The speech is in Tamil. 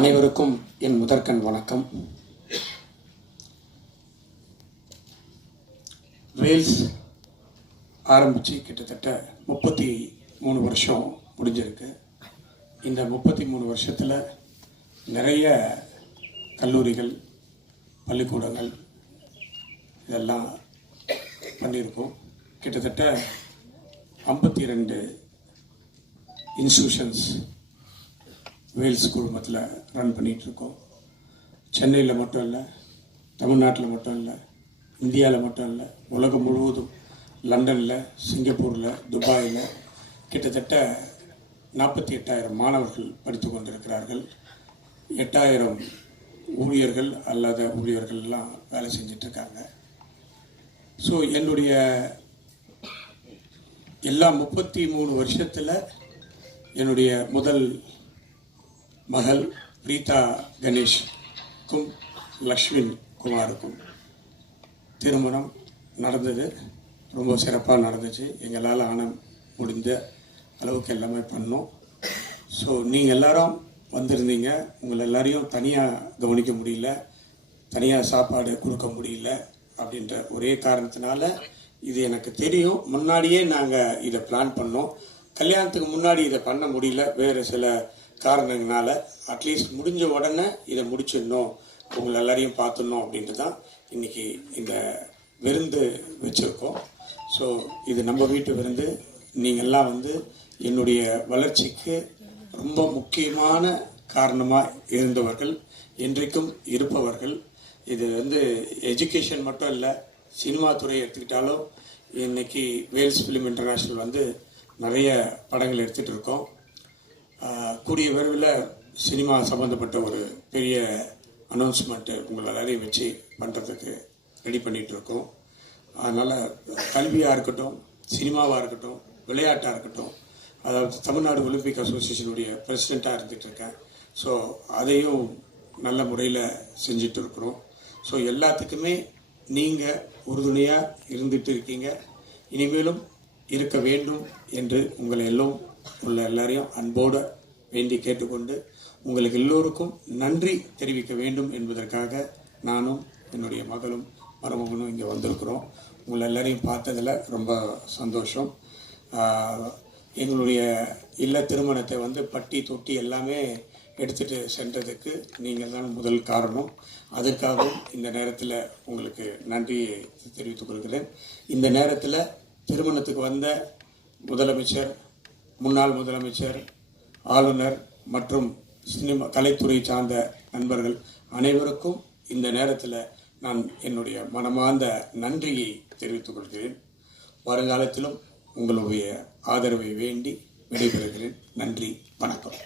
அனைவருக்கும் என் முதற்கண் வணக்கம். வேல்ஸ் ஆரம்பித்து கிட்டத்தட்ட 33 வருஷம் முடிஞ்சிருக்கு. இந்த 33 வருஷத்தில் நிறைய கல்லூரிகள், பள்ளிக்கூடங்கள் இதெல்லாம் பண்ணியிருக்கோம். கிட்டத்தட்ட 52 இன்ஸ்டியூஷன்ஸ் வேல்ஸ் குழுமத்தில் ரன் பண்ணிகிட்ருக்கோம். சென்னையில் மட்டும் இல்லை, தமிழ்நாட்டில் மட்டும் இல்லை, இந்தியாவில் மட்டும் இல்லை, உலகம் முழுவதும் லண்டனில், சிங்கப்பூரில், துபாயில் கிட்டத்தட்ட 48,000 மாணவர்கள் படித்து கொண்டிருக்கிறார்கள். 8,000 ஊழியர்கள் அல்லாத ஊழியர்கள்லாம் வேலை செஞ்சிட்ருக்காங்க. ஸோ என்னுடைய எல்லா 33 வருஷத்தில் என்னுடைய முதல் மகள் பிரீதா கணேஷ்க்கும் லக்ஷ்மின் குமாருக்கும் திருமணம் நடந்தது. ரொம்ப சிறப்பாக நடந்துச்சு. எங்களால் ஆன முடிந்த அளவுக்கு எல்லாமே பண்ணோம். ஸோ நீங்கள் எல்லாரும் வந்திருந்தீங்க. உங்களை எல்லாரையும் தனியாக கவனிக்க முடியல, தனியாக சாப்பாடு கொடுக்க முடியல அப்படின்ற ஒரே காரணத்தினால, இது எனக்கு தெரியும், முன்னாடியே நாங்கள் இதை பிளான் பண்ணோம். கல்யாணத்துக்கு முன்னாடி இதை பண்ண முடியல, வேறு சில காரணங்களால. அட்லீஸ்ட் முடிஞ்ச உடனே இதை முடிச்சிடணும், உங்களை எல்லாரையும் பார்த்துடணும் அப்படின்ட்டு தான் இன்றைக்கி இந்த விருந்து வச்சுருக்கோம். ஸோ இது நம்ம வீட்டு விருந்து. நீங்கள்லாம் என்னுடைய வளர்ச்சிக்கு ரொம்ப முக்கியமான காரணமாக இருந்தவர்கள், இன்றைக்கும் இருப்பவர்கள். இது எஜுகேஷன் மட்டும் இல்லை, சினிமா துறையை எடுத்துக்கிட்டாலும் இன்றைக்கி வேல்ஸ் ஃபிலிம் இன்டர்நேஷ்னல் நிறைய படங்கள் எடுத்துகிட்டு இருக்கோம். கூடிய விரைவில் சினிமா சம்மந்தப்பட்ட ஒரு பெரிய அனௌன்ஸ்மெண்ட்டு உங்களை எல்லாரையும் வச்சு பண்ணுறதுக்கு ரெடி பண்ணிகிட்ருக்கோம். அதனால் கல்வியாக இருக்கட்டும், சினிமாவாக இருக்கட்டும், விளையாட்டாக இருக்கட்டும், அதாவது தமிழ்நாடு ஒலிம்பிக் அசோசியேஷனுடைய பிரசிடெண்ட்டாக இருந்துகிட்ருக்கேன். ஸோ அதையும் நல்ல முறையில் செஞ்சிட்டு இருக்கிறோம். ஸோ எல்லாத்துக்குமே நீங்கள் உறுதுணையாக இருந்துகிட்டு இருக்கீங்க, இனிமேலும் இருக்க வேண்டும் என்று உங்களை எல்லாரையும் அன்போடு வேண்டி கேட்டுக்கொண்டு, உங்களுக்கு எல்லோருக்கும் நன்றி தெரிவிக்க வேண்டும் என்பதற்காக நானும் என்னுடைய மகளும் மருமகனும் இங்கே வந்திருக்கிறோம். உங்களை எல்லாரையும் பார்த்ததில் ரொம்ப சந்தோஷம். எங்களுடைய இல்ல திருமணத்தை பட்டி தொட்டி எல்லாமே எடுத்துகிட்டு சென்றதுக்கு நீங்கள் தான் முதல் காரணம். அதற்காகவும் இந்த நேரத்தில் உங்களுக்கு நன்றியை தெரிவித்துக் கொள்கிறேன். இந்த நேரத்தில் திருமணத்துக்கு வந்த முதலமைச்சர், முன்னாள் முதலமைச்சர், ஆளுநர் மற்றும் சினிமா கலைத்துறை சார்ந்த நண்பர்கள் அனைவருக்கும் இந்த நேரத்தில் நான் என்னுடைய மனமார்ந்த நன்றியை தெரிவித்துக் கொள்கிறேன். வருங்காலத்திலும் உங்களுடைய ஆதரவை வேண்டி விடைபெறுகிறேன். நன்றி, வணக்கம்.